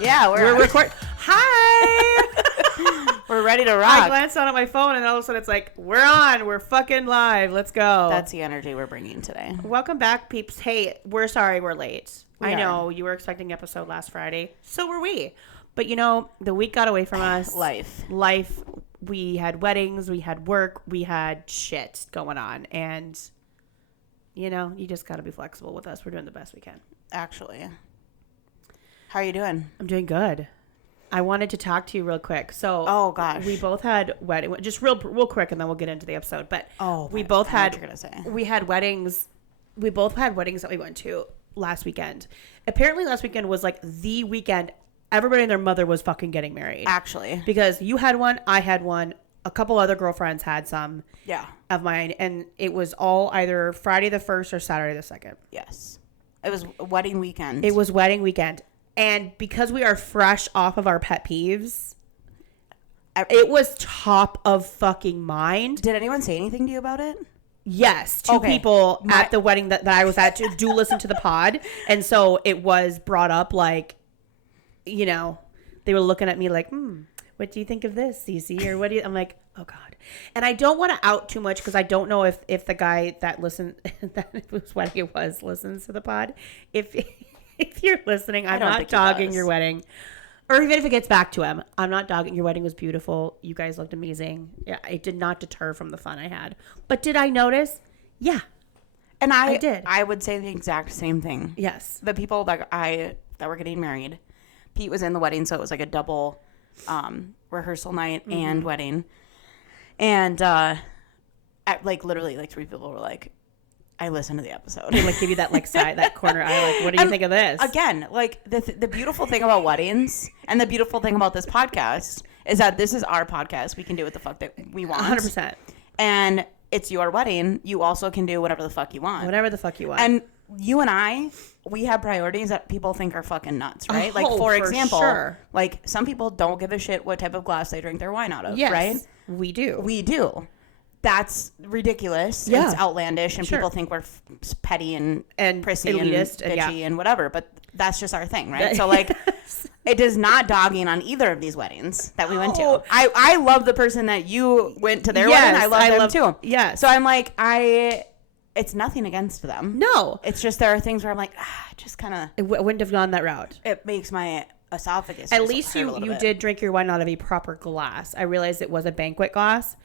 Yeah, we're recording. Hi. We're ready to rock. I glanced down at my phone and all of a sudden it's like, we're on. We're fucking live. Let's go. That's the energy we're bringing today. Welcome back, peeps. Hey, we're sorry we're late. I know you were expecting an episode last Friday. So were we. But you know, the week got away from us. Life. We had weddings. We had work. We had shit going on. And, you know, you just got to be flexible with us. We're doing the best we can. Actually. How are you doing? I'm doing good. I wanted to talk to you real quick. So, oh gosh, we both had wedding, just real quick, and then we'll get into the episode. But we both had we had weddings. We both had weddings that we went to last weekend. Apparently, last weekend was like the weekend everybody and their mother was fucking getting married. Actually, because you had one, I had one, a couple other girlfriends had some. Yeah. Of mine, and it was all either Friday the 1st or Saturday the 2nd. Yes, it was wedding weekend. It was wedding weekend. And because we are fresh off of our pet peeves, it was top of fucking mind. Did anyone say anything to you about it? Yes. Two people at the wedding that I was at do listen to the pod. And so it was brought up like, you know, they were looking at me like, what do you think of this, Cece? Or what do you... I'm like, oh, God. And I don't want to out too much because I don't know if the guy that listened, that whose wedding it was, listens to the pod. If you're listening, I'm not dogging your wedding. Or even if it gets back to him, I'm not dogging. Your wedding was beautiful. You guys looked amazing. Yeah, it did not deter from the fun I had. But did I notice? Yeah. And I did. I would say the exact same thing. Yes. The people that were getting married, Pete was in the wedding, so it was like a double rehearsal night and wedding. And literally 3 people were like, I listened to the episode. They give you that side, that corner eye, what do you think of this? Again, the beautiful thing about weddings and the beautiful thing about this podcast is that this is our podcast. We can do what the fuck that we want. 100%. And it's your wedding. You also can do whatever the fuck you want. Whatever the fuck you want. And you and I, we have priorities that people think are fucking nuts, right? For example, sure. Some people don't give a shit what type of glass they drink their wine out of, yes, right? We do. We do. That's ridiculous. Yeah. It's outlandish, and people think we're petty and prissy elitist and bitchy and whatever, but that's just our thing, right? So, it is not dogging on either of these weddings that we went to. I love the person that you went to their wedding. I love them too. Yeah. So I'm it's nothing against them. No. It's just there are things where I'm like, just kind of. I wouldn't have gone that route. It makes my esophagus. At least you did drink your wine out of a proper glass. I realized it was a banquet glass.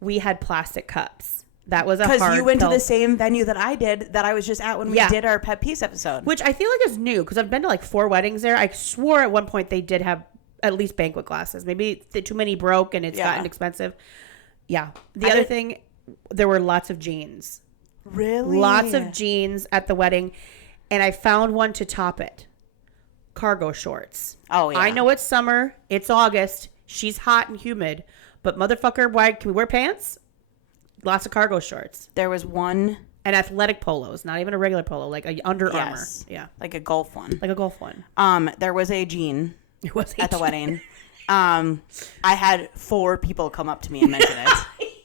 We had plastic cups. That was because you went to the same venue that I did, that I was just at when we did our Pet Peace episode. Which I feel like is new because I've been to 4 weddings there. I swore at one point they did have at least banquet glasses. Maybe too many broke and it's gotten expensive. Yeah. The other thing, there were lots of jeans. Really? Lots of jeans at the wedding. And I found one to top it. Cargo shorts. Oh, yeah. I know it's summer. It's August. She's hot and humid. But motherfucker, why can we wear pants? Lots of cargo shorts. There was one. And athletic polos, not even a regular polo, like a Under Armour. Yeah. Like a golf one. Like a golf one. There was a jean at the wedding. I had 4 people come up to me and mention it.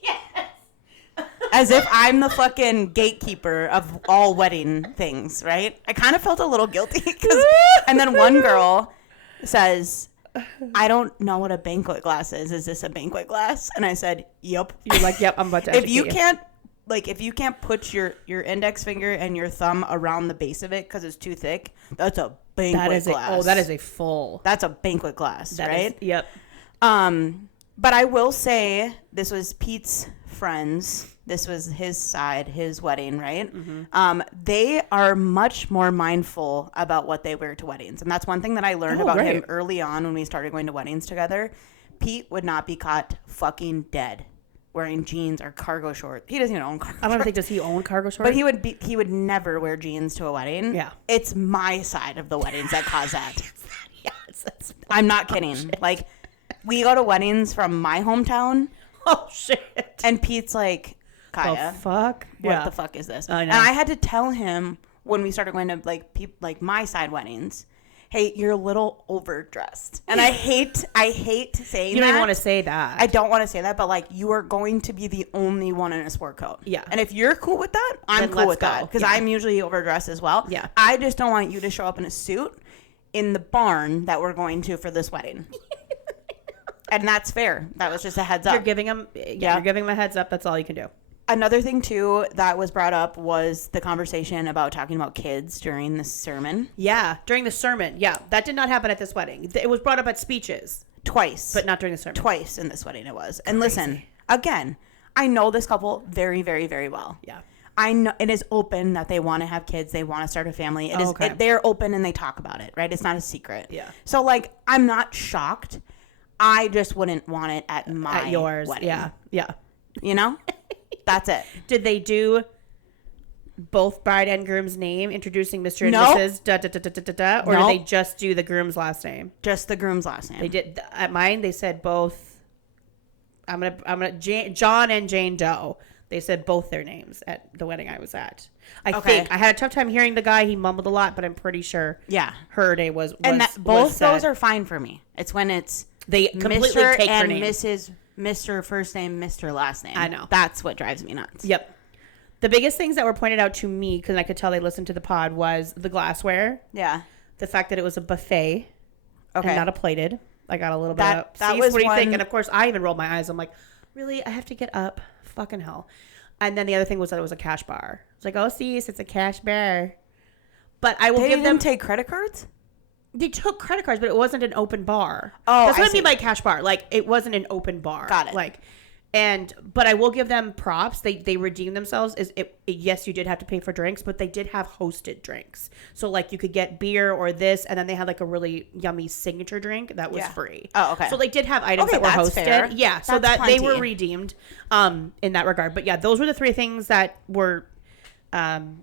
Yes. As if I'm the fucking gatekeeper of all wedding things, right? I kind of felt a little guilty. And then one girl says, I don't know what a banquet glass is. Is this a banquet glass? And I said, yep. You're like, yep, I'm about to If you can't put your index finger and your thumb around the base of it because it's too thick, that's a banquet glass. That's a banquet glass, right? Yep. But I will say, this was Pete's friends. This was his side, his wedding, right? Mm-hmm. They are much more mindful about what they wear to weddings. And that's one thing that I learned about him early on when we started going to weddings together. Pete would not be caught fucking dead wearing jeans or cargo shorts. He doesn't even own cargo shorts. I don't think, does he own cargo shorts? But he would never wear jeans to a wedding. Yeah. It's my side of the weddings that cause that. Yes. I'm not kidding. We go to weddings from my hometown. Oh, shit. And Pete's like, Kiah, the fuck? What the fuck is this? I know. And I had to tell him when we started going to my side weddings, hey, you're a little overdressed. And I hate saying that. You don't even want to say that. I don't want to say that, but you are going to be the only one in a sport coat. Yeah. And if you're cool with that, I'm cool with that. Because I'm usually overdressed as well. Yeah. I just don't want you to show up in a suit in the barn that we're going to for this wedding. And that's fair. That was just a heads up. You're giving them a heads up. That's all you can do. Another thing, too, that was brought up was the conversation about talking about kids during the sermon. Yeah, during the sermon. Yeah, that did not happen at this wedding. It was brought up at speeches. Twice. But not during the sermon. Twice in this wedding it was. And listen, again, I know this couple very, very, very well. Yeah. I know it is open that they want to have kids. They want to start a family. They're open and they talk about it, right? It's not a secret. Yeah. So, like, I'm not shocked. I just wouldn't want it at yours wedding. Yeah. Yeah. You know? That's it. Did they do both bride and groom's name, introducing Mr. and Mrs. Or did they just do the groom's last name? Just the groom's last name. They did at mine. They said both. I'm gonna John and Jane Doe. They said both their names at the wedding I was at. I think I had a tough time hearing the guy. He mumbled a lot, but I'm pretty sure. Yeah, her day was and that both those are fine for me. It's when it's they completely Mr. take and her name. Mrs. Mr. first name, Mr. last name. I know. That's what drives me nuts. Yep. The biggest things that were pointed out to me, because I could tell they listened to the pod, was the glassware. Yeah. The fact that it was a buffet. Okay. And not a plated. I got a little bit of, that was what do you one... think? And of course, I even rolled my eyes. I'm like, really? I have to get up? Fucking hell. And then the other thing was that it was a cash bar. It's like, oh, see, it's a cash bar. But I will give them... take credit cards? They took credit cards, but it wasn't an open bar. Oh, that's what I mean by cash bar. Like, it wasn't an open bar. Got it. Like, but I will give them props. They redeemed themselves. Yes, you did have to pay for drinks, but they did have hosted drinks. So, like, you could get beer or this, and then they had, like, a really yummy signature drink that was free. Oh, okay. So they did have items that were hosted. Fair. Yeah, so that they were redeemed in that regard. But, yeah, those were the three things that were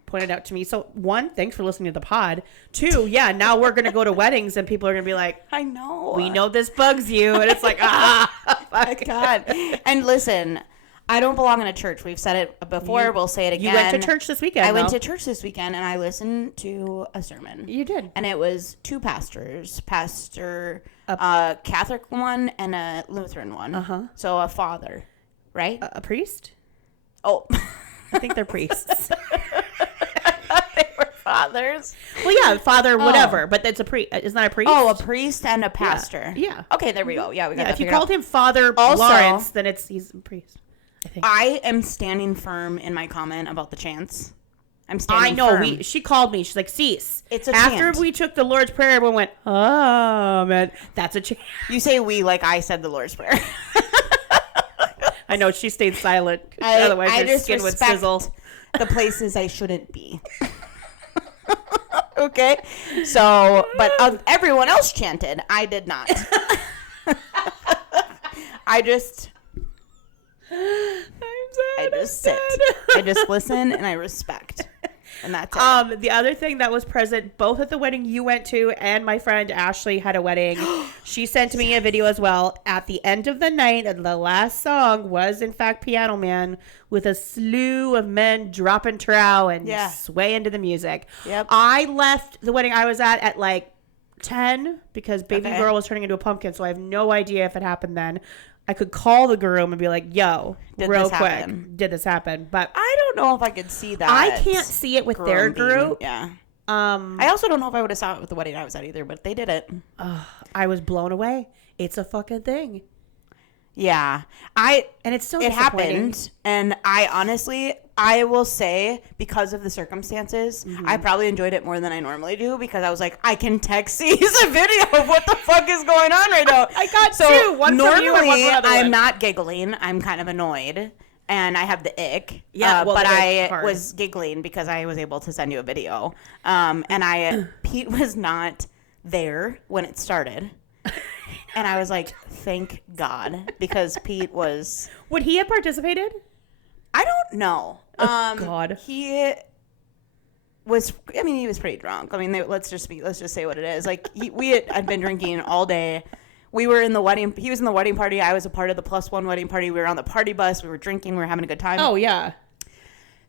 pointed out to me. So, one, thanks for listening to the pod. Two, yeah, now we're going to go to weddings, and people are going to be like, I know. We know this bugs you. And it's like, fuck. God. And listen, I don't belong in a church. We've said it before. We'll say it again. You went to church this weekend. I went to church this weekend, and I listened to a sermon. You did. And it was two pastors. Catholic one and a Lutheran one. Uh-huh. So a father, right? A priest? Oh. I think they're priests. They were fathers. Well, yeah, father, whatever, but it's a priest. It's not a priest. Oh, a priest and a pastor. Yeah. Okay, there we go. Yeah, we got that. If you called him Father Lawrence, then he's a priest. I am standing firm in my comment about the chants. I'm standing firm. She called me. She's like, "Cease." It's a After chant. we took the Lord's Prayer, everyone went, "Oh man, that's a chant." You say "we" like I said the Lord's Prayer. I know she stayed silent. Otherwise, her skin would sizzle. The places I shouldn't be. Okay, so but everyone else chanted. I did not. I just sit. I just listen and I respect. And that's it. The other thing that was present both at the wedding you went to and my friend Ashley had a wedding. She sent me a video as well. At the end of the night, and the last song was in fact Piano Man with a slew of men dropping trow and swaying to the music. Yep. I left the wedding I was at like 10 because baby girl was turning into a pumpkin, so I have no idea if it happened then. I could call the groom and be like, yo, real quick, did this happen? But I don't know if I could see that. I can't see it with their group. Yeah. I also don't know if I would have saw it with the wedding I was at either, but they did it. I was blown away. It's a fucking thing. Yeah. And it's so it happened. And I will say, because of the circumstances, I probably enjoyed it more than I normally do because I was like, I can text C's a video of what the fuck is going on right now. I got two. One from you and one from another. I'm not giggling. I'm kind of annoyed. And I have the ick. Yeah, but I was giggling because I was able to send you a video. And Pete was not there when it started. And I was like, thank God, because Pete was... Would he have participated? I don't know. God. He was pretty drunk. I mean, let's just say what it is. Like, we had been drinking all day. We were in the wedding. He was in the wedding party. I was a part of the +1 wedding party. We were on the party bus. We were drinking. We were having a good time. Oh, yeah.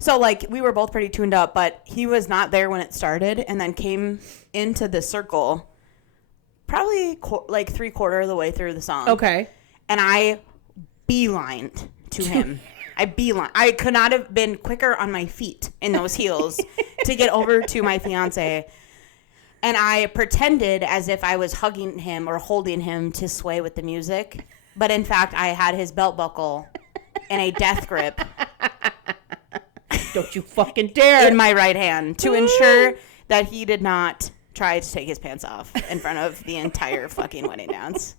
So, like, we were both pretty tuned up, but he was not there when it started and then came into the circle probably like 3/4 of the way through the song. Okay. And I beelined to him. I could not have been quicker on my feet in those heels to get over to my fiance. And I pretended as if I was hugging him or holding him to sway with the music. But in fact, I had his belt buckle in a death grip. Don't you fucking dare. In my right hand to ensure that he did not try to take his pants off in front of the entire fucking wedding dance.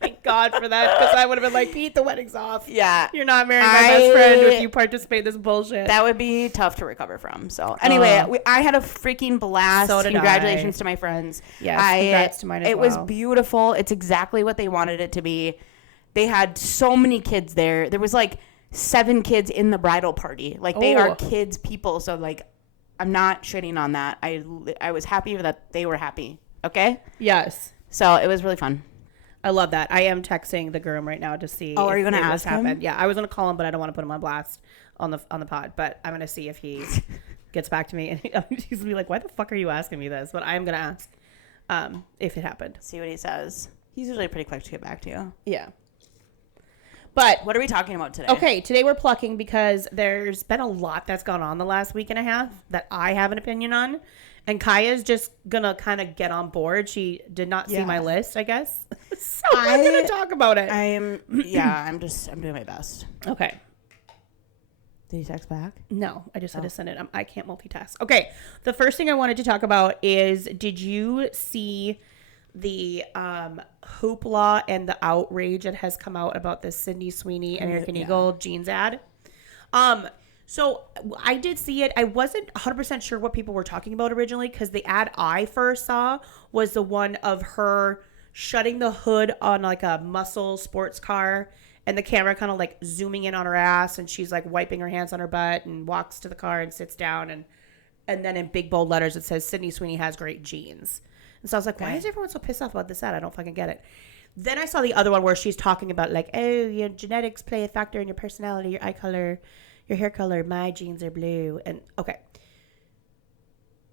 Thank God for that, because I would have been like, Pete, the wedding's off. Yeah. You're not marrying my best friend if you participate in this bullshit. That would be tough to recover from. So anyway, I had a freaking blast. So did Congratulations to my friends. Yes, congrats to mine as It well. was beautiful. It's exactly what they wanted it to be. They had so many kids there. There was like 7 kids in the bridal party. Like they are kids people. So like, I'm not shitting on that. I was happy that they were happy. Okay? Yes. So it was really fun. I love that. I am texting the groom right now to see. Oh, are you going to ask him? Happened. Yeah, I was going to call him, but I don't want to put him on blast on the pod. But I'm going to see if he gets back to me. And he's going to be like, why the fuck are you asking me this? But I am going to ask if it happened. See what he says. He's usually pretty quick to get back to you. Yeah. But what are we talking about today? Okay, today we're plucking because there's been a lot that's gone on the last week and a half that I have an opinion on. And Kiah's just going to kind of get on board. She did not see my list, I guess. So I'm going to talk about it. I'm doing my best. Okay. Did he text back? No, I just had to send it. I can't multitask. Okay, the first thing I wanted to talk about is, did you see the hoopla and the outrage that has come out about the Sydney Sweeney American Eagle jeans ad? So I did see it. I wasn't 100% sure what people were talking about originally, because the ad I first saw was the one of her shutting the hood on like a muscle sports car, and the camera kind of like zooming in on her ass, and she's like wiping her hands on her butt and walks to the car and sits down, and then in big bold letters it says Sydney Sweeney has great jeans. And so I was like, why is everyone so pissed off about this ad? I don't fucking get it. Then I saw the other one where she's talking about like, oh, your genetics play a factor in your personality, your eye color, your hair color. My jeans are blue. And okay,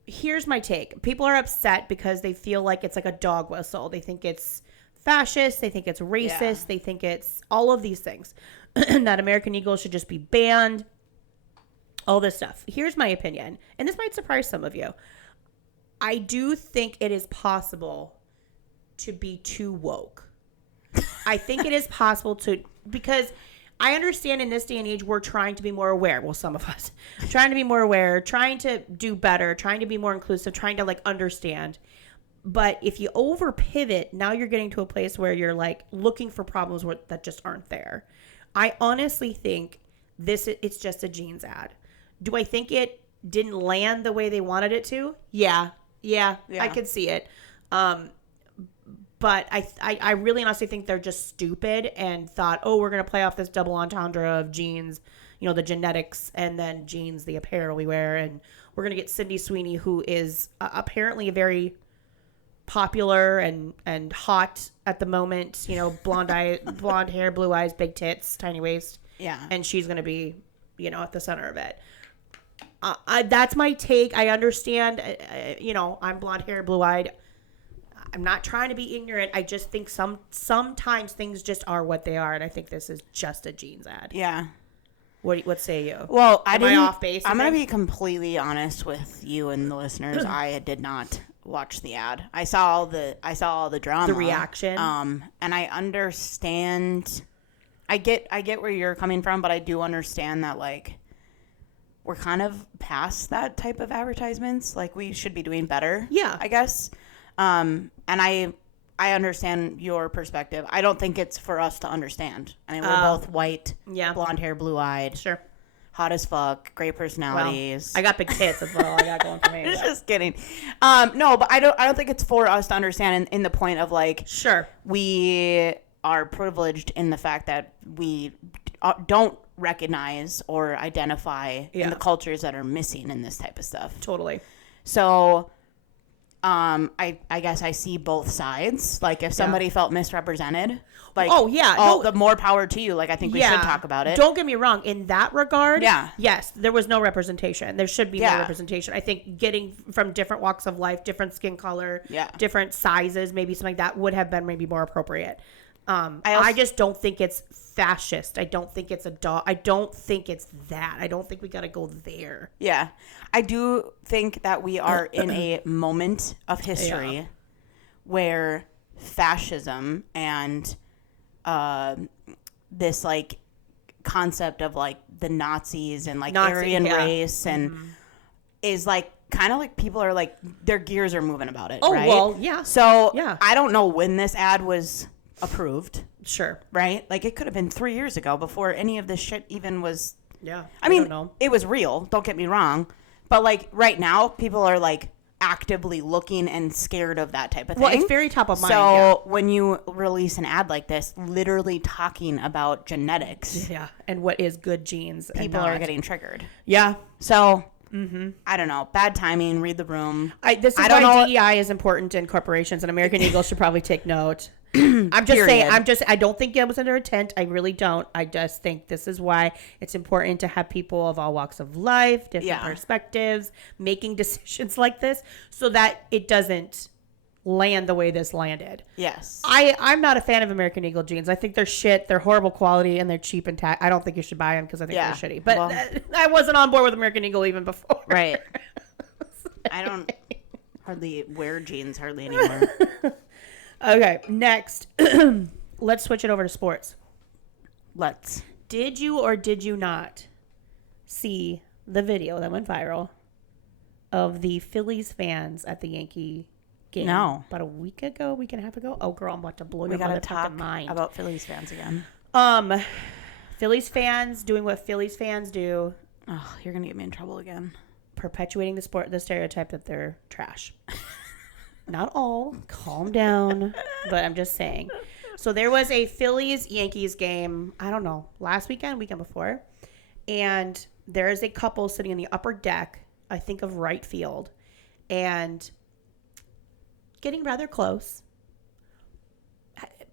here's my take. People are upset because they feel like it's like a dog whistle. They think it's fascist. They think it's racist. Yeah. They think it's all of these things. That American Eagle should just be banned. All this stuff. Here's my opinion. And this might surprise some of you. I do think it is possible to be too woke. I think it is possible to, because I understand in this day and age, we're trying to be more aware. Well, some of us trying to be more aware, trying to do better, trying to be more inclusive, trying to like understand. But if you over pivot, now you're getting to a place where you're like looking for problems that just aren't there. I honestly think it's just a jeans ad. Do I think it didn't land the way they wanted it to? Yeah, I could see it. But I really honestly think they're just stupid and thought, oh, we're going to play off this double entendre of jeans, the genetics, and then jeans, the apparel we wear. And we're going to get Sydney Sweeney, who is apparently a very popular and hot at the moment, blonde hair, blue eyes, big tits, tiny waist. Yeah. And she's going to be, at the center of it. That's my take. I understand, I'm blonde hair, blue eyed. I'm not trying to be ignorant. I just think sometimes things just are what they are, and I think this is just a jeans ad. Yeah. What say you? Well, Am I off base? I'm going to be completely honest with you and the listeners. I did not watch the ad. I saw all the drama, the reaction. And I understand. I get where you're coming from, but I do understand that like we're kind of past that type of advertisements. Like we should be doing better. Yeah, I guess. And I understand your perspective. I don't think it's for us to understand. I mean, we're both white, blonde hair, blue eyed, sure, hot as fuck, great personalities. Well, I got big tits. That's all I got going for me. Just kidding. No, but I don't think it's for us to understand in the point of like, sure, we are privileged in the fact that we don't recognize or identify in the cultures that are missing in this type of stuff. Totally. So. I guess I see both sides. Like if somebody felt misrepresented, like the more power to you. Like I think we should talk about it. Don't get me wrong. In that regard, yes, there was no representation. There should be more representation. I think getting from different walks of life, different skin color, different sizes, maybe something like that would have been maybe more appropriate. I just don't think it's fascist. I don't think it's a dog. I don't think it's that. I don't think we got to go there. Yeah. I do think that we are in a moment of history where fascism and this like concept of like the Nazis and like Aryan race and is like kind of like people are like their gears are moving about it. Oh, right? well, yeah. So I don't know when this ad was approved. Sure. Right? Like it could have been 3 years ago before any of this shit even was. Yeah. I mean, it was real. Don't get me wrong. But like right now, people are like actively looking and scared of that type of thing. Well, it's very top of mind. So when you release an ad like this, literally talking about genetics. Yeah. And what is good genes. People are getting triggered. Yeah. So I don't know. Bad timing. Read the room. This is why DEI is important in corporations, and American Eagle should probably take note. I'm just saying. I don't think it was under intent. I really don't. I just think this is why it's important to have people of all walks of life, different perspectives, making decisions like this, so that it doesn't land the way this landed. Yes. I'm not a fan of American Eagle jeans. I think they're shit. They're horrible quality and they're cheap and I don't think you should buy them because I think they're shitty. But I wasn't on board with American Eagle even before. Right. I don't hardly wear jeans hardly anymore. Okay, next. Let's switch it over to sports. Let's. Did you or did you not see the video that went viral of the Phillies fans at the Yankee game? No. About a week and a half ago? Oh, girl, I'm about to blow your motherfucking mind. About Phillies fans again. Phillies fans doing what Phillies fans do. Oh, you're going to get me in trouble again. Perpetuating the stereotype that they're trash. Not all. Calm down. But I'm just saying. So there was a Phillies-Yankees game, I don't know, last weekend before. And there is a couple sitting in the upper deck, I think of right field, and getting rather close,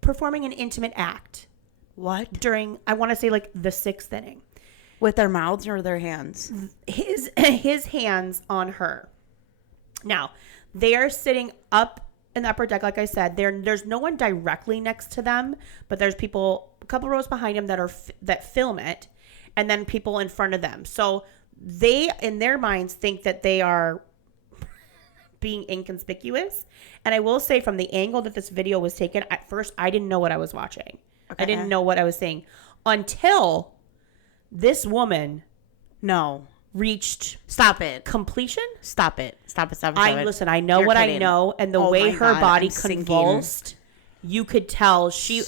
performing an intimate act. What? During, I want to say, like, the 6th inning. With their mouths or their hands? His hands on her. Now, they are sitting up in the upper deck, like I said. There's no one directly next to them, but there's people a couple rows behind them that film it, and then people in front of them. So they, in their minds, think that they are being inconspicuous. And I will say, from the angle that this video was taken, at first I didn't know what I was watching. Okay. I didn't know what I was seeing until this woman reached completion. Stop it. Listen, I know what I know, and the way her body convulsed, you could tell she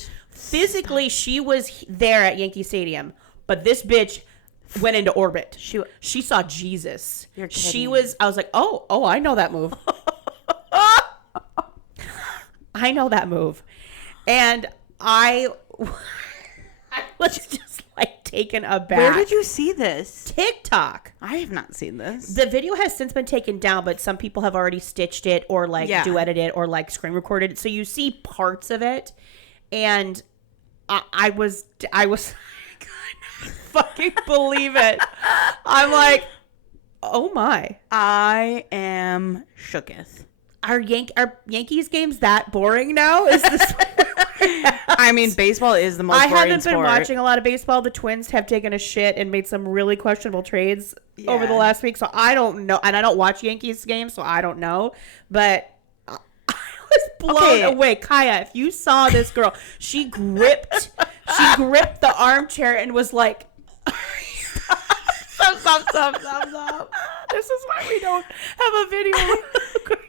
was there at Yankee Stadium, but this bitch went into orbit. She saw Jesus. You're kidding. I was like, oh, I know that move. I know that move. And I was just like taken aback. Where did you see this? TikTok. I have not seen this. The video has since been taken down, but some people have already stitched it or like duetted it or like screen recorded it. So you see parts of it. And I was I couldn't fucking believe it. I'm like, oh my. I am shooketh. Are Yankees games that boring now? Is this? I mean, baseball is the most boring sport. I haven't been watching a lot of baseball. The Twins have taken a shit and made some really questionable trades over the last week. So I don't know. And I don't watch Yankees games, so I don't know. But I was blown away. Kiah, if you saw this girl, she gripped the armchair and was like, Stop. This is why we don't have a video.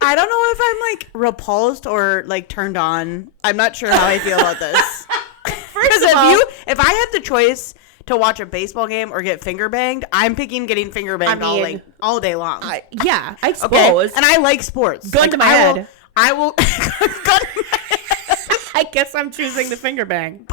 I don't know if I'm like repulsed or like turned on. I'm not sure how I feel about this. Because if I had the choice to watch a baseball game or get finger banged, I'm picking getting finger banged all day long. I suppose. Okay? And I like sports. Gun to my head. I will. Gun to my head. I guess I'm choosing the finger bang.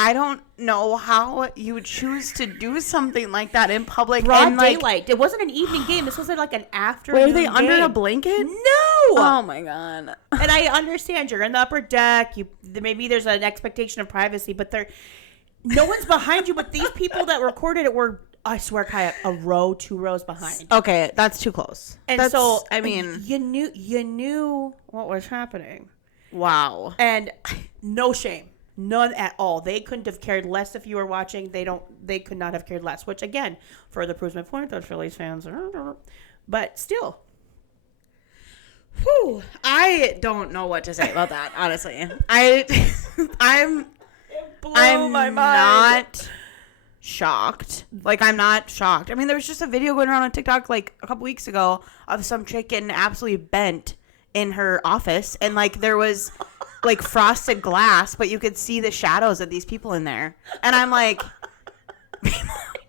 I don't know how you would choose to do something like that in public. Broad daylight. It wasn't an evening game. This was like an afternoon Were they under a blanket? No. Oh my God. And I understand you're in the upper deck. Maybe there's an expectation of privacy, but no one's behind you. But these people that recorded it were, I swear, Kiah, a row, 2 rows behind. Okay, that's too close. And I mean, you knew what was happening. Wow. And no shame. None at all. They couldn't have cared less if you were watching. They could not have cared less, which again, further proves my point that Phillies fans are, but still. Whew. I don't know what to say about that, honestly. I'm my mind. Not shocked. Like, I'm not shocked. I mean, there was just a video going around on TikTok like a couple weeks ago of some chick getting absolutely bent in her office, and like there was like frosted glass, but you could see the shadows of these people in there. And I'm like,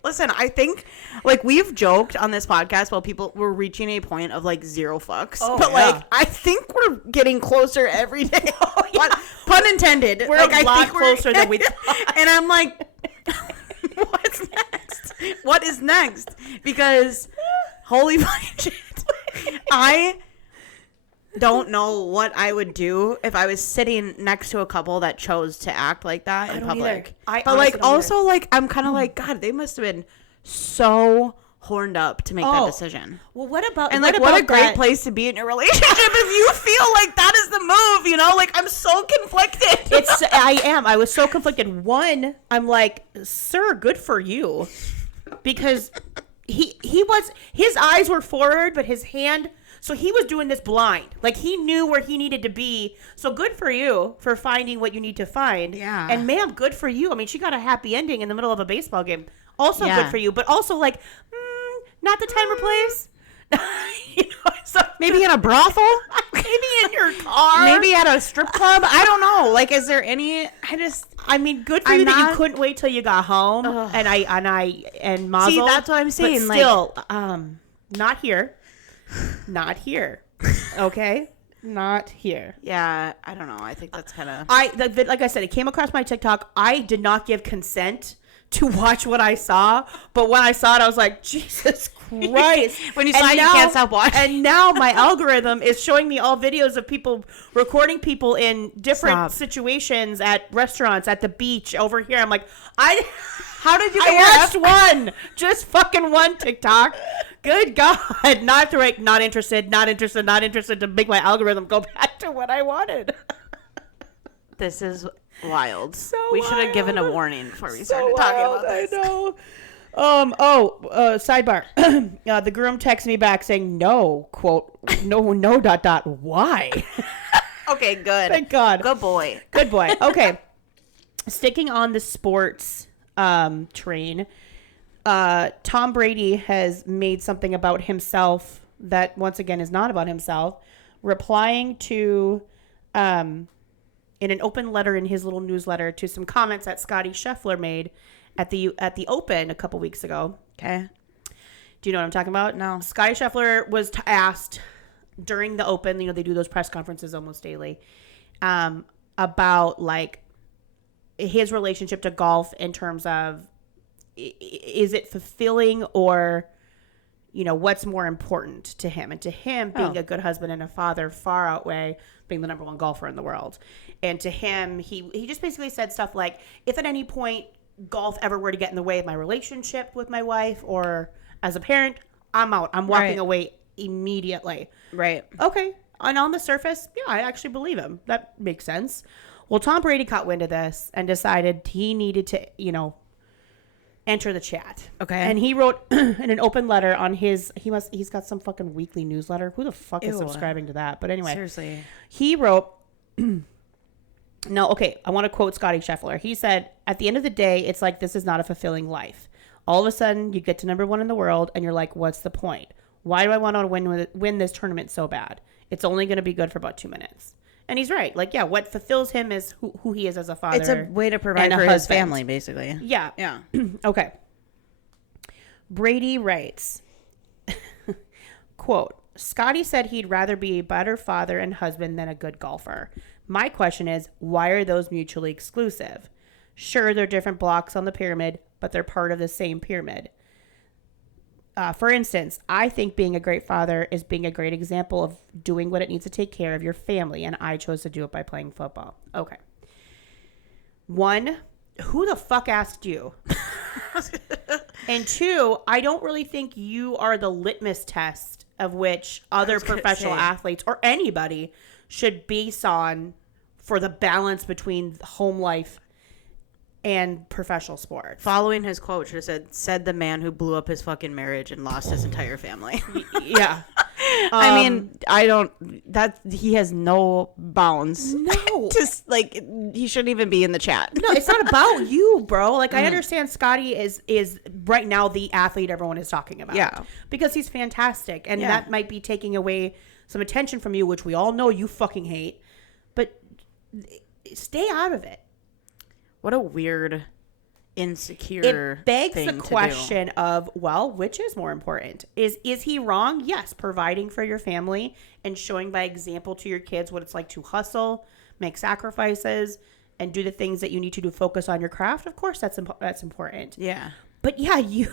listen, I think like we've joked on this podcast while people were reaching a point of like zero fucks. Oh, but yeah. like I think we're getting closer every day. Oh, yeah. Pun intended. We're like, a lot closer than we thought. And I'm like, what's next? What is next? Because holy fucking shit. I don't know what I would do if I was sitting next to a couple that chose to act like that in public. But like also like I'm kind of like, God, they must have been so horned up to make that decision. Well, what about and like what a great place to be in your relationship if you feel like that is the move, you know? Like I'm so conflicted. I was so conflicted. One, I'm like, sir, good for you, because his eyes were forward, but his hand. So he was doing this blind. Like, he knew where he needed to be. So good for you for finding what you need to find. Yeah. And ma'am, good for you. I mean, she got a happy ending in the middle of a baseball game. Also good for you. But also, like, not the time or place. You know, so Maybe in a brothel? maybe in your car. Maybe at a strip club? I don't know. Like, is there any... I mean, good for you that you couldn't wait till you got home. And Mazel. See, that's what I'm saying. But still, not here. Not here. Okay? Not here. Yeah, I don't know. I think that's kind of... Like I said, it came across my TikTok. I did not give consent to watch what I saw, but when I saw it, I was like, Jesus Christ. When you saw it, you can't stop watching. And now my algorithm is showing me all videos of people recording people in different situations at restaurants, at the beach, over here. I'm like, how did you get watched one? Just fucking one TikTok. Good God. Not interested to make my algorithm go back to what I wanted. This is wild. So we should have given a warning before we started talking about this. I know. Sidebar. The groom texted me back saying, no, quote, no, why? Okay, good. Thank God. Good boy. Good boy. Okay. Sticking on the sports train, Tom Brady has made something about himself that, once again, is not about himself, replying to, in an open letter in his little newsletter, to some comments that Scottie Scheffler made at the Open a couple weeks ago. Okay. Do you know what I'm talking about? No. Scottie Scheffler was asked during the Open, you know, they do those press conferences almost daily, about like his relationship to golf in terms of, is it fulfilling, or, you know, what's more important to him? And to him, being a good husband and a father far outweigh being the number one golfer in the world. And to him, he just basically said stuff like, if at any point golf ever were to get in the way of my relationship with my wife or as a parent, I'm out. I'm walking away immediately. Right. Okay. And on the surface, yeah, I actually believe him. That makes sense. Well, Tom Brady caught wind of this and decided he needed to, you know, enter the chat. Okay. And he wrote in an open letter on he's got some fucking weekly newsletter. Who the fuck is subscribing to that? But anyway. Seriously. He wrote, no, okay, I want to quote Scottie Scheffler. He said, at the end of the day, it's like, this is not a fulfilling life. All of a sudden, you get to number one in the world, and you're like, what's the point? Why do I want to win this tournament so bad? It's only going to be good for about 2 minutes. And he's right. Like, yeah, what fulfills him is who he is as a father. It's a way to provide for his family, basically. Yeah. Yeah. Okay. Brady writes, quote, Scottie said he'd rather be a better father and husband than a good golfer. My question is, why are those mutually exclusive? Sure, they're different blocks on the pyramid, but they're part of the same pyramid. For instance, I think being a great father is being a great example of doing what it needs to take care of your family, and I chose to do it by playing football. Okay. One, who the fuck asked you? And two, I don't really think you are the litmus test of which other professional athletes or anybody should base on for the balance between home life and professional sports. Following his quote, should have said the man who blew up his fucking marriage and lost his entire family. Yeah. I mean, he has no bounds. No. Just like, he shouldn't even be in the chat. No, it's not about you, bro. Like, I understand Scottie is right now the athlete everyone is talking about. Yeah. Because he's fantastic. And that might be taking away some attention from you, which we all know you fucking hate. But stay out of it. What a weird, insecure It begs thing the to question do. of, well, which is more important? Is he wrong? Yes, providing for your family and showing by example to your kids what it's like to hustle, make sacrifices, and do the things that you need to focus on your craft. Of course, that's important. Yeah. But yeah, you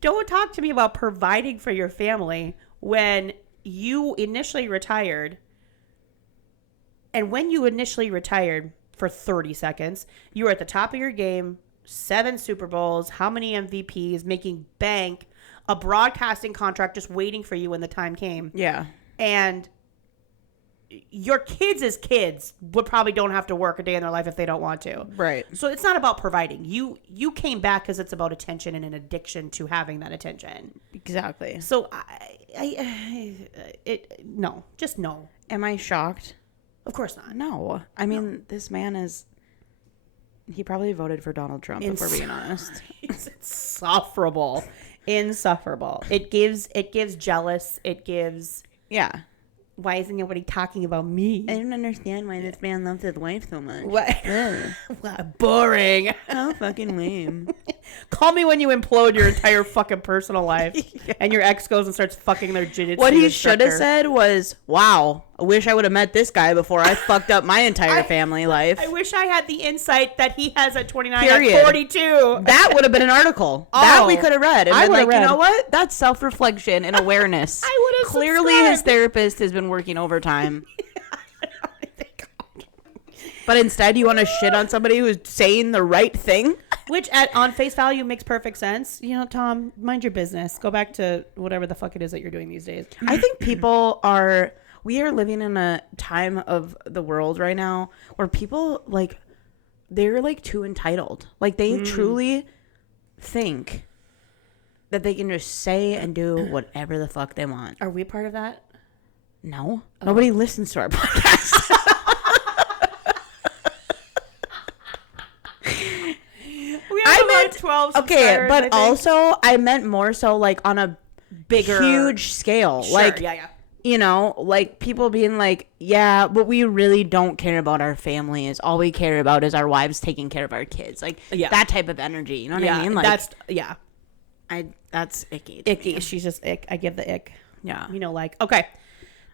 don't talk to me about providing for your family when you initially retired. And when you initially retired, for 30 seconds, you were at the top of your game, 7 Super Bowls, how many MVPs, making bank, a broadcasting contract just waiting for you when the time came. Yeah. And your kids would probably don't have to work a day in their life if they don't want to. Right. So it's not about providing. You came back because it's about attention and an addiction to having that attention. Exactly. So no, just no. Am I shocked? Of course not. No. I mean, this man he probably voted for Donald Trump, if we're being honest. It's insufferable. It gives jealous. It gives. Yeah. Why isn't nobody talking about me? I don't understand why this man loves his wife so much. What? Boring. How fucking lame. Call me when you implode your entire fucking personal life and your ex goes and starts fucking their jiu-jitsu What he should have instructor. said was, wow, I wish I would have met this guy before I fucked up my entire family life. I wish I had the insight that he has at 29 Period. at 42. That would have been an article. That we could have read. And I been like, would've you know read. what? That's self-reflection and awareness. I would have Clearly his therapist has been working overtime. But instead you want to shit on somebody who's saying the right thing? Which on face value makes perfect sense. You know, Tom, mind your business. Go back to whatever the fuck it is that you're doing these days. I think we are living in a time of the world right now where people they're too entitled. Like they truly think that they can just say and do whatever the fuck they want. Are we part of that? No. Oh. Nobody listens to our podcast. I meant 12 okay, but also I meant more so on a bigger, huge scale. Sure, yeah. You know, people being like, yeah, but we really don't care about our families. All we care about is our wives taking care of our kids. That type of energy. You know what I mean? That's icky. Icky. She's just ick. I give the ick. Yeah. You know, okay.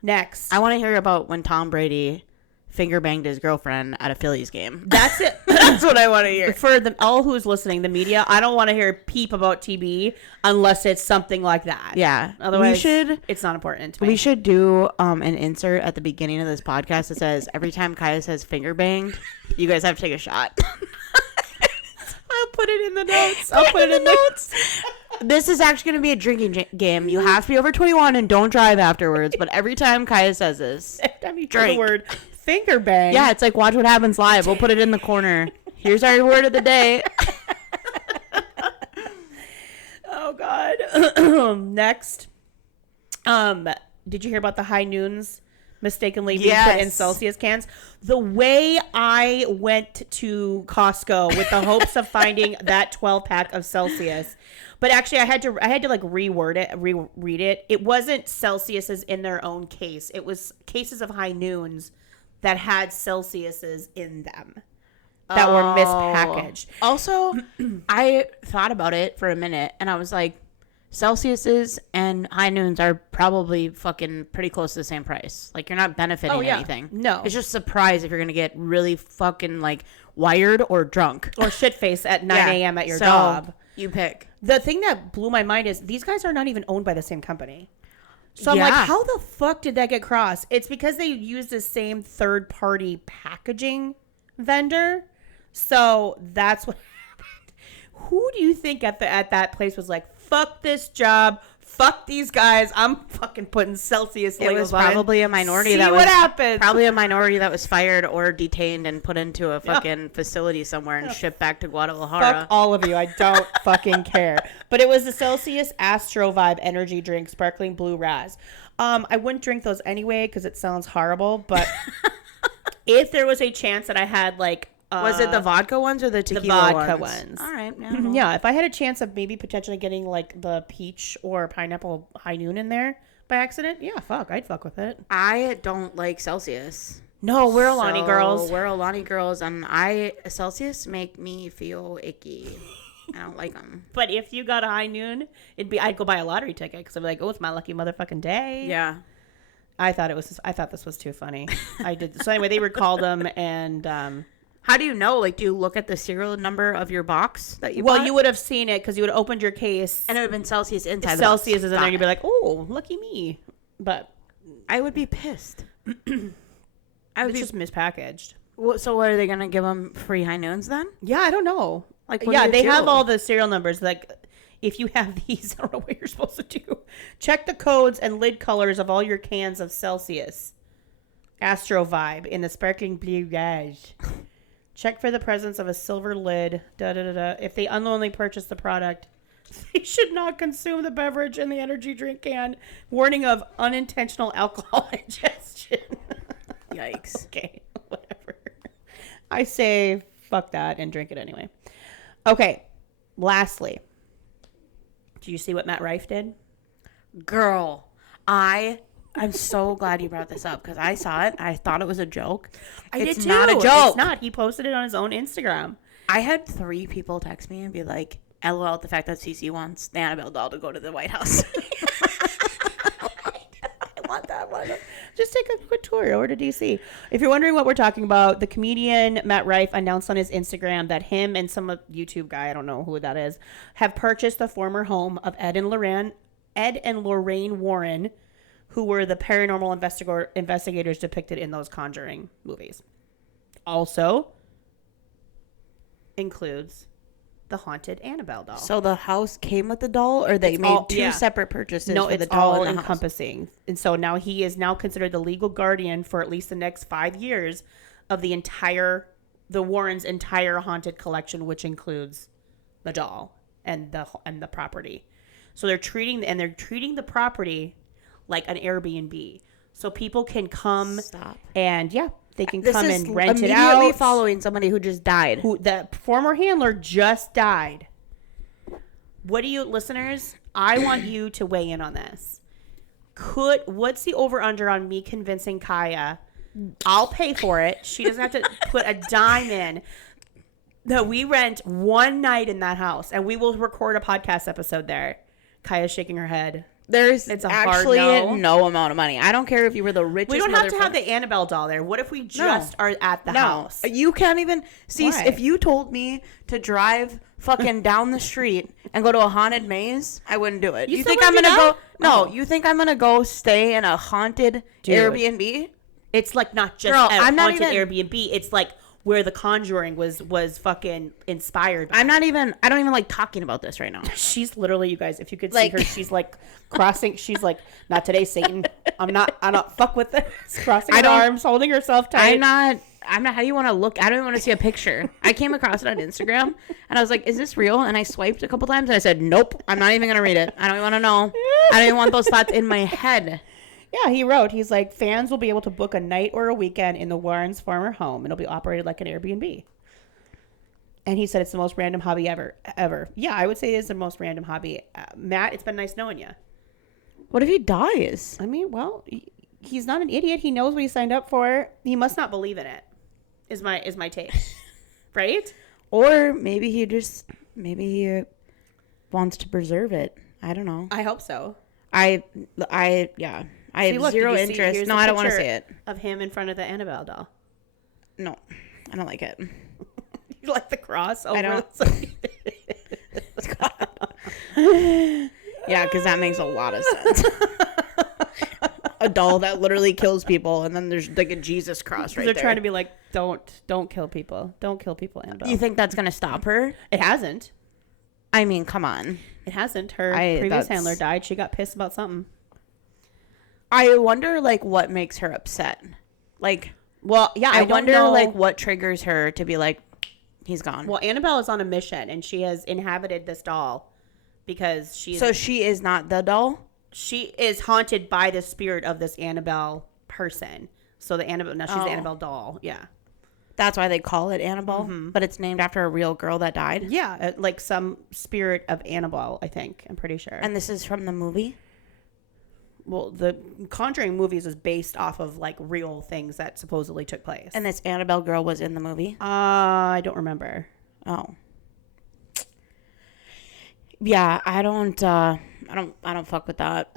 Next. I want to hear about when Tom Brady finger banged his girlfriend at a Phillies game. That's it. That's what I want to hear. For all who's listening, the media, I don't want to hear peep about TB unless it's something like that. Yeah. Otherwise, it's not important to me. We should do an insert at the beginning of this podcast that says, every time Kiah says finger banged, you guys have to take a shot. I'll put it in the notes. I'll put it in the notes. This is actually going to be a drinking game. You have to be over 21 and don't drive afterwards. But every time Kiah says this, every time you drink the word finger bang. Yeah, it's like Watch What Happens Live. We'll put it in the corner. Here's our word of the day. Oh God. Next. Did you hear about the high noons mistakenly being put in Celsius cans? The way I went to Costco with the hopes of finding that 12-pack of Celsius. But actually I had to reread it. It wasn't Celsius's in their own case. It was cases of high noons that had Celsius's in them that were mispackaged. Also, I thought about it for a minute and I was like, Celsius's and high noons are probably fucking pretty close to the same price. You're not benefiting anything. No. It's just a surprise if you're going to get really fucking wired or drunk. Or shit-faced at 9 a.m. at your job. You pick. The thing that blew my mind is these guys are not even owned by the same company. So I'm like, how the fuck did that get crossed? It's because they use the same third-party packaging vendor. So that's what happened. Who do you think at that place was like, fuck this job, fuck these guys. I'm fucking putting Celsius labels on. It was probably a minority See what happens. Probably a minority that was fired or detained and put into a fucking facility somewhere and shipped back to Guadalajara. Fuck all of you. I don't fucking care. But it was the Celsius Astro Vibe energy drink, sparkling blue raz. I wouldn't drink those anyway because it sounds horrible. But if there was a chance that I had like. Was it the vodka ones or the tequila vodka ones? All right. Yeah, if I had a chance of maybe potentially getting like the peach or pineapple high noon in there by accident, yeah, I'd fuck with it. I don't like Celsius. No, we're Alani girls. We're Alani girls, and Celsius make me feel icky. I don't like them. But if you got a high noon, I'd go buy a lottery ticket because I'd be like, oh, it's my lucky motherfucking day. Yeah. I thought this was too funny. I did. So anyway, they recalled them and. How do you know? Like, do you look at the serial number of your box that you bought? You would have seen it because you would have opened your case. And it would have been Celsius inside the box. Celsius is in there and you'd be like, oh, lucky me. But I would be pissed. It's just mispackaged. So what, are they going to give them free high noons then? Yeah, I don't know. Like, they have all the serial numbers. Like, if you have these, I don't know what you're supposed to do. Check the codes and lid colors of all your cans of Celsius Astro Vibe in the sparkling blue gas. Check for the presence of a silver lid. If they unknowingly purchase the product, they should not consume the beverage in the energy drink can. Warning of unintentional alcohol ingestion. Yikes. Okay, whatever. I say fuck that and drink it anyway. Okay, lastly. Do you see what Matt Rife did? Girl, I'm so glad you brought this up because I saw it. I thought it was a joke. It's not a joke. It's not. He posted it on his own Instagram. I had 3 people text me and be like, LOL at the fact that CC wants the Annabelle doll to go to the White House. I want that one. Just take a quick tour over to DC. If you're wondering what we're talking about, the comedian Matt Rife announced on his Instagram that him and some YouTube guy, I don't know who that is, have purchased the former home of Ed and Lorraine Warren, who were the paranormal investigators depicted in those Conjuring movies. Also includes the haunted Annabelle doll. So the house came with the doll, or they made two separate purchases for the doll all and the encompassing. house? And so now he is now considered the legal guardian for at least the next 5 years of the Warrens' entire haunted collection, which includes the doll and the property. So they're treating the property like an Airbnb, so people can come and they can come and rent it out. Immediately following somebody who just died. The former handler just died. What do you listeners? I want you to weigh in on this. What's the over under on me convincing Kiah? I'll pay for it. She doesn't have to put a dime in. That we rent one night in that house, and we will record a podcast episode there. Kiah's shaking her head. It's actually no amount of money. I don't care if you were the richest. We don't have to have the Annabelle doll there. What if we just are at the house? You can't even see. Why? If you told me to drive fucking down the street and go to a haunted maze, I wouldn't do it. You think I'm gonna go? No, you think I'm gonna go stay in a haunted Airbnb? It's like not just a haunted Airbnb. It's like where The Conjuring was fucking inspired. I don't even like talking about this right now. She's literally, you guys, if you could see her, she's like crossing. She's like, not today, Satan. I'm not fuck with this. Crossing her arms, holding herself tight. I'm not. How do you want to look? I don't even want to see a picture. I came across it on Instagram and I was like, is this real? And I swiped a couple times and I said, nope, I'm not even going to read it. I don't even want to know. I don't even want those thoughts in my head. Yeah, he wrote, he's like, fans will be able to book a night or a weekend in the Warrens' former home. It'll be operated like an Airbnb. And he said it's the most random hobby ever. Yeah, I would say it is the most random hobby. Matt, it's been nice knowing you. What if he dies? I mean, well, he's not an idiot. He knows what he signed up for. He must not believe in it, is my take. Right? Or maybe he wants to preserve it. I don't know. I hope so. I have zero interest. No, I don't want to say it. Of him in front of the Annabelle doll. No, I don't like it. You like the cross over? I don't. Yeah, because that makes a lot of sense. A doll that literally kills people, and then there's like a Jesus cross right there. They're trying to be like, don't kill people. Don't kill people, Annabelle. You think that's going to stop her? It hasn't. I mean, come on. It hasn't. Her previous handler died. She got pissed about something. I wonder, like, what makes her upset. Like, well, yeah, I wonder, like, what triggers her to be like, he's gone. Well, Annabelle is on a mission, and she has inhabited this doll because she's... So she is not the doll? She is haunted by the spirit of this Annabelle person. So the Annabelle... No, she's the Annabelle doll. Yeah. That's why they call it Annabelle? But it's named after a real girl that died? Yeah, like some spirit of Annabelle, I think. I'm pretty sure. And this is from the movie? Well, the Conjuring movies is based off of, like, real things that supposedly took place. And this Annabelle girl was in the movie? I don't remember. Oh. Yeah, I don't fuck with that.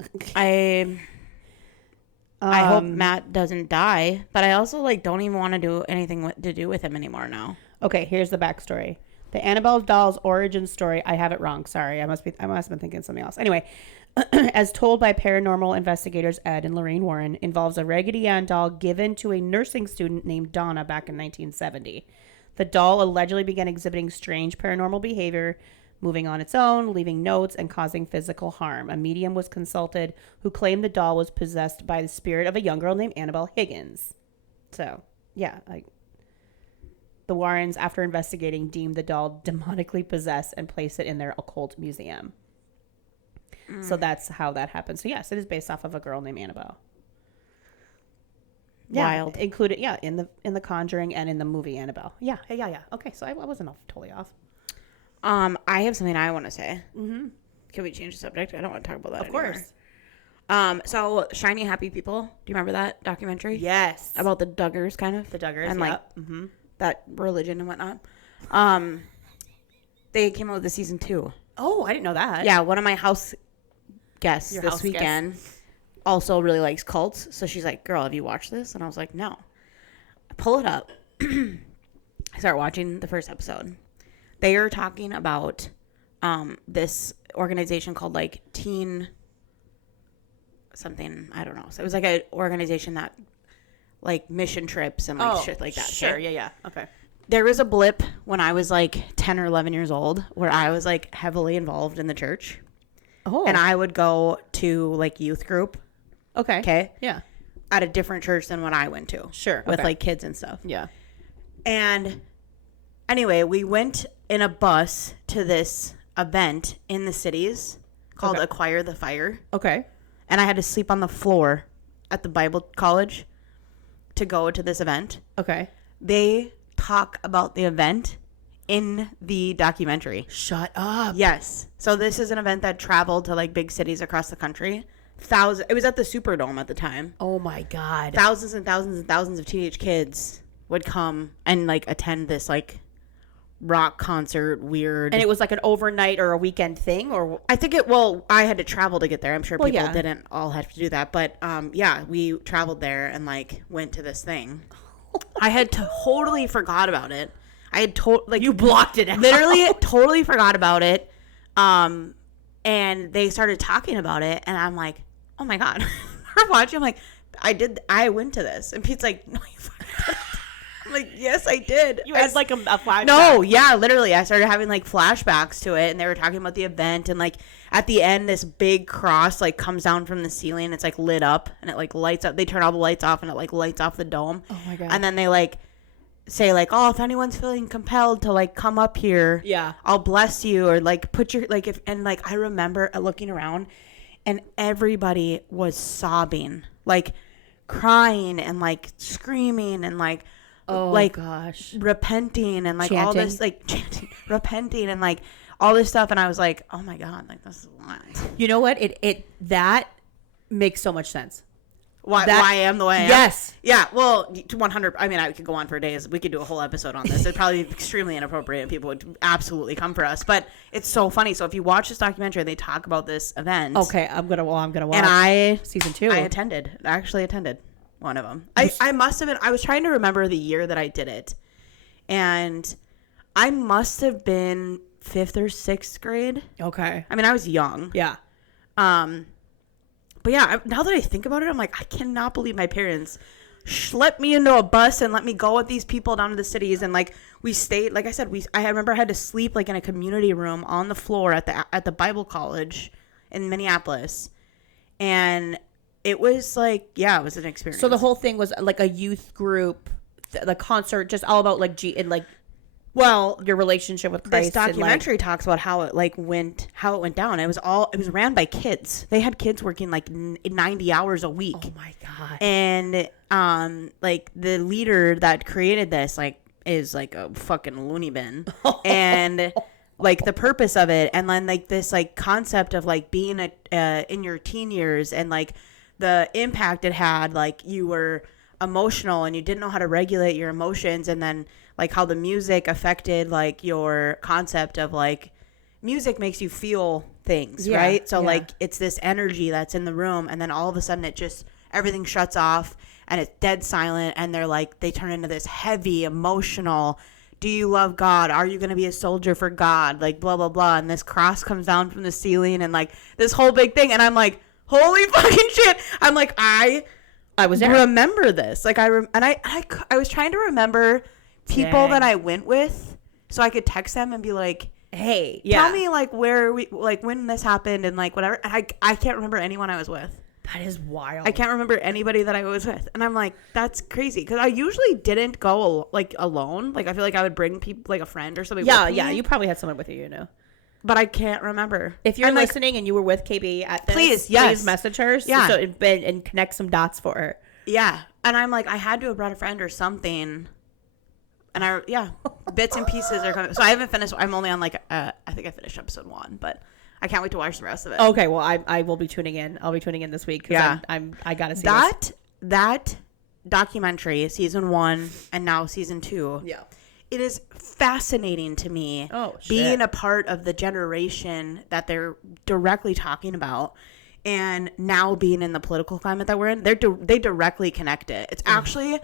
I hope Matt doesn't die, but I also, like, don't even want to do anything to do with him anymore now. Okay, here's the backstory. The Annabelle doll's origin story. I have it wrong. Sorry, I must have been thinking something else. Anyway, as told by paranormal investigators Ed and Lorraine Warren, involves a Raggedy Ann doll given to a nursing student named Donna back in 1970. The doll allegedly began exhibiting strange paranormal behavior, moving on its own, leaving notes, and causing physical harm. A medium was consulted who claimed the doll was possessed by the spirit of a young girl named Annabelle Higgins. So, yeah, the Warrens, after investigating, deemed the doll demonically possessed and placed it in their occult museum. So that's how that happened. So yes, it is based off of a girl named Annabelle. Wild. Yeah, included. Yeah, in the Conjuring and in the movie Annabelle. Yeah. Okay, so I wasn't totally off. I have something I want to say. Mm-hmm. Can we change the subject? I don't want to talk about that anymore. Of course. So Shiny Happy People. Do you remember that documentary? Yes. About the Duggars, kind of. The Duggars, and like that religion and whatnot. They came out with the season 2. Oh, I didn't know that. Yeah, one of my house guests this weekend also really likes cults. So she's like, girl, have you watched this? And I was like, no. I pull it up. I start watching the first episode. They are talking about this organization called like Teen something. I don't know. So it was like an organization that like mission trips and like shit like that. Sure. Okay? Yeah. Okay. There was a blip when I was like 10 or 11 years old where I was like heavily involved in the church. Oh. And I would go to like youth group. Okay. Okay. Yeah. At a different church than what I went to. Sure. With like kids and stuff. Yeah. And anyway, we went in a bus to this event in the cities called Acquire the Fire. Okay. And I had to sleep on the floor at the Bible college to go to this event. Okay. They talk about the event in the documentary. Shut up. Yes. So this is an event that traveled to like big cities across the country. It was at the Superdome at the time. Oh my God. Thousands and thousands and thousands of teenage kids would come and like attend this like rock concert, weird. And it was like an overnight or a weekend thing, or I think I had to travel to get there. I'm sure people didn't all have to do that, but yeah, we traveled there and like went to this thing. I had totally forgot about it. I had you blocked it out. Literally totally forgot about it. And they started talking about it, and I'm like, oh my God. We're watching. I'm like, I went to this, and Pete's like, no, you fucking didn't. I'm like, yes, I did. You had like a flashback. No, yeah, literally. I started having like flashbacks to it, and they were talking about the event, and like at the end, this big cross like comes down from the ceiling. It's like lit up, and it like lights up. They turn all the lights off, and it like lights off the dome. Oh my God. And then they like say like, oh, if anyone's feeling compelled to like come up here, yeah, I'll bless you, or like put your like if and like I remember looking around, and everybody was sobbing, like crying and like screaming and like. Oh, like gosh, repenting and like chanting. all this like chanting, repenting and like all this stuff, and I was like, oh my God, like this is wild. You know what? It that makes so much sense. Why I am the way I am? Yes. Yeah. Well, 100. I mean, I could go on for days. We could do a whole episode on this. It'd probably be extremely inappropriate, and people would absolutely come for us. But it's so funny. So if you watch this documentary, they talk about this event. Okay, I'm gonna watch. And season 2. I actually attended. One of them. I must have been. I was trying to remember the year that I did it, and I must have been 5th or 6th grade. Okay. I mean, I was young. Yeah. But yeah, now that I think about it, I'm like, I cannot believe my parents schlepped me into a bus and let me go with these people down to the cities. And like we stayed, like I said, I remember I had to sleep like in a community room on the floor at the Bible college in Minneapolis. And it was like, yeah, it was an experience. So the whole thing was like a youth group, the concert, just all about like well, your relationship with Christ. This documentary talks about how it went down. It was ran by kids. They had kids working like 90 hours a week. Oh my God. And like the leader that created this is like a fucking loony bin. And like the purpose of it, and then like this like concept of like being in your teen years, and like the impact it had, like you were emotional and you didn't know how to regulate your emotions, and then like how the music affected like your concept of like music makes you feel things, right? So like it's this energy that's in the room, and then all of a sudden it just everything shuts off and it's dead silent, and they turn into this heavy emotional, do you love God? Are you going to be a soldier for God? Like blah blah blah, and this cross comes down from the ceiling, and like this whole big thing, and I'm like, holy fucking shit. I'm like, I was there. Remember this. Like I was trying to remember people that I went with so I could text them and be like, hey, tell me like where we, like when this happened and like whatever. And I can't remember anyone I was with. That is wild. I can't remember anybody that I was with. And I'm like, that's crazy. Because I usually didn't go like alone. Like I feel like I would bring people, like a friend or something with me. Yeah. You probably had someone with you, But I can't remember. If you're listening and you were with KB at this, please message her and connect some dots for her. Yeah. And I'm like, I had to have brought a friend or something. And bits and pieces are coming. So I haven't finished. I'm only on like, I think I finished episode 1, but I can't wait to watch the rest of it. Okay. Well, I will be tuning in. I'll be tuning in this week. Yeah. I got to see that documentary, season 1 and now season 2. Yeah. It is fascinating to me being a part of the generation that they're directly talking about, and now being in the political climate that we're in, they directly connect it. It's actually,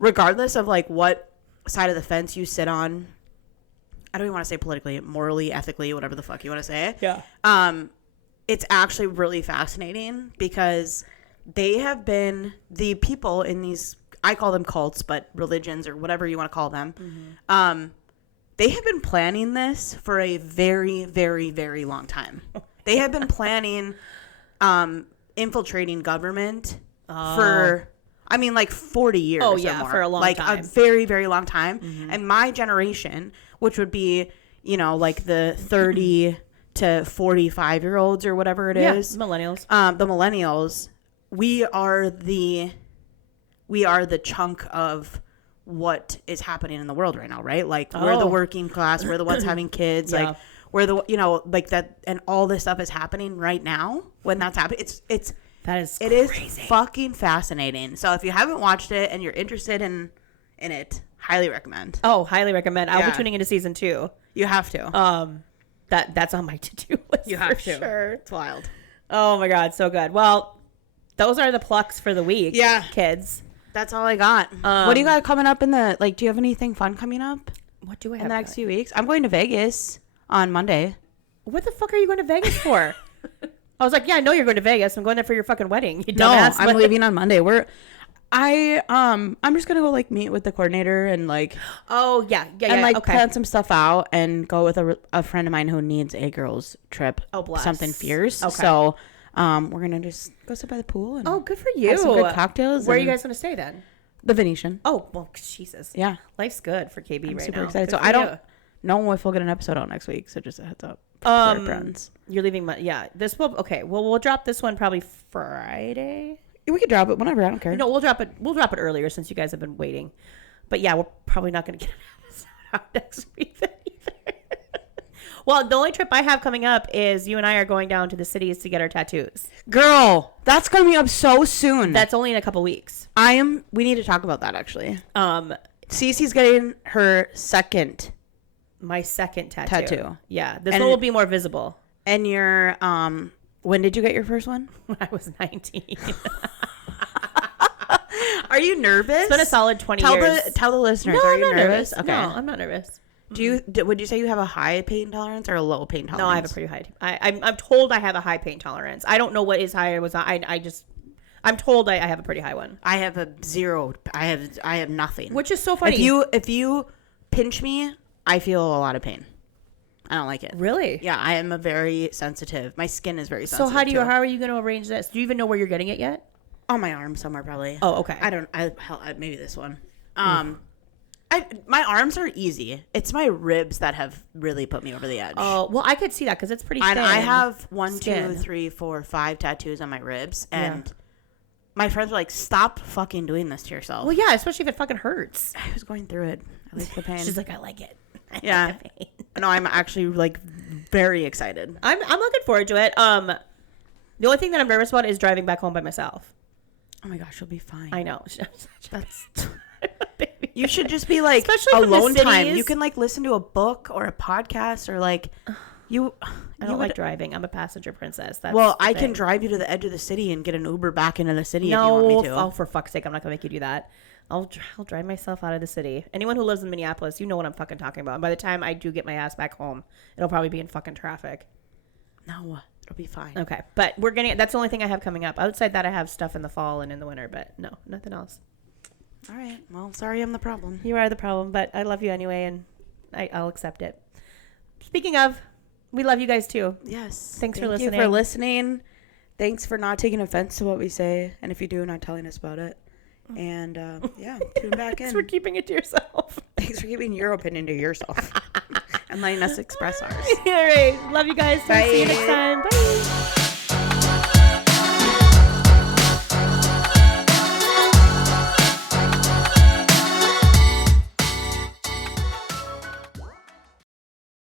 regardless of like what side of the fence you sit on, I don't even want to say politically, morally, ethically, whatever the fuck you want to say. Yeah. It's actually really fascinating because they have been the people in these, I call them cults, but religions or whatever you want to call them. Mm-hmm. They have been planning this for a very, very, very long time. They have been planning infiltrating government for, I mean, like 40 years or more. For a long time. Like a very, very long time. Mm-hmm. And my generation, which would be, like the 30 to 45-year-olds or whatever it is. Millennials. The millennials, we are the chunk of what is happening in the world right now, right? Like we're the working class, we're the ones having kids, like we're the, like that, and all this stuff is happening right now when that's happening. It is fucking fascinating. So if you haven't watched it and you're interested in it, highly recommend. Oh, highly recommend. I'll be tuning into season 2. You have to. That's on my to-do list. You have to. Sure. It's wild. Oh my God, so good. Well, those are the plucks for the week. Yeah, kids. That's all I got. What do you got coming up in the, like, do you have anything fun coming up? What do I have in the next few weeks? I'm going to Vegas on Monday. What the fuck are you going to Vegas for? I was like, yeah, I know you're going to Vegas. I'm going there for your fucking wedding. You dumbass. No, I'm leaving on Monday. I'm just going to go, like, meet with the coordinator and, like. Oh, yeah. And, like, plan some stuff out and go with a friend of mine who needs a girls' trip. Oh, bless. Something fierce. Okay. So. We're going to just go sit by the pool. And good for you. Have some good cocktails. Where are you guys going to stay then? The Venetian. Oh, well, Jesus. Yeah. Life's good for KB I'm right super now. Excited. Good so I don't know if we'll get an episode out next week. So just a heads up. Friends. You're leaving this will, okay. Well, we'll drop this one probably Friday. We could drop it whenever. I don't care. No, we'll drop it earlier since you guys have been waiting. But yeah, we're probably not going to get an episode out next week then either. Well, the only trip I have coming up is you and I are going down to the cities to get our tattoos. Girl, that's coming up so soon. That's only in a couple weeks. We need to talk about that actually. Cece's getting her second. My second tattoo. Yeah, this one will be more visible. And your when did you get your first one? When I was 19. Are you nervous? It's been a solid 20 years. Tell the listeners. No, are I'm you not nervous? Okay. No, I'm not nervous. Would you say you have a high pain tolerance or a low pain tolerance? No, I have a pretty high. I'm told I have a high pain tolerance. I don't know what is high or was not. I'm told I have a pretty high one. I have a 0. I have nothing. Which is so funny. If you pinch me, I feel a lot of pain. I don't like it. Really? Yeah, I am a very sensitive. My skin is very sensitive. So how are you going to arrange this? Do you even know where you're getting it yet? On my arm somewhere, probably. Oh, okay. Maybe this one. My arms are easy. It's my ribs that have really put me over the edge. Oh, well, I could see that because it's pretty thin. I have 1, skin. 2, 3, 4, 5 tattoos on my ribs, and my friends were like, "Stop fucking doing this to yourself." Well, yeah, especially if it fucking hurts. I was going through it. I like the pain. She's like, I like it. Yeah. Like the pain. No, I'm actually like very excited. I'm looking forward to it. The only thing that I'm nervous about is driving back home by myself. Oh my gosh, you'll be fine. I know. That's. You should just be like especially alone time. You can like listen to a book or a podcast or like you. I don't like driving. I'm a passenger princess. That's I can drive you to the edge of the city and get an Uber back into the city if you want me to. Oh, for fuck's sake, I'm not gonna make you do that. I'll drive myself out of the city. Anyone who lives in Minneapolis, you know what I'm fucking talking about. And by the time I do get my ass back home, it'll probably be in fucking traffic. No, it'll be fine. Okay, but that's the only thing I have coming up. Outside that, I have stuff in the fall and in the winter, but no, nothing else. All right. Well, sorry I'm the problem. You are the problem, but I love you anyway, and I'll accept it. Speaking of, we love you guys too. Yes. Thank you for listening. Thanks for not taking offense to what we say, and if you do, not telling us about it. And tune back in. Thanks for keeping it to yourself. Thanks for keeping your opinion to yourself and letting us express ours. All right. Love you guys. Bye. See you next time. Bye.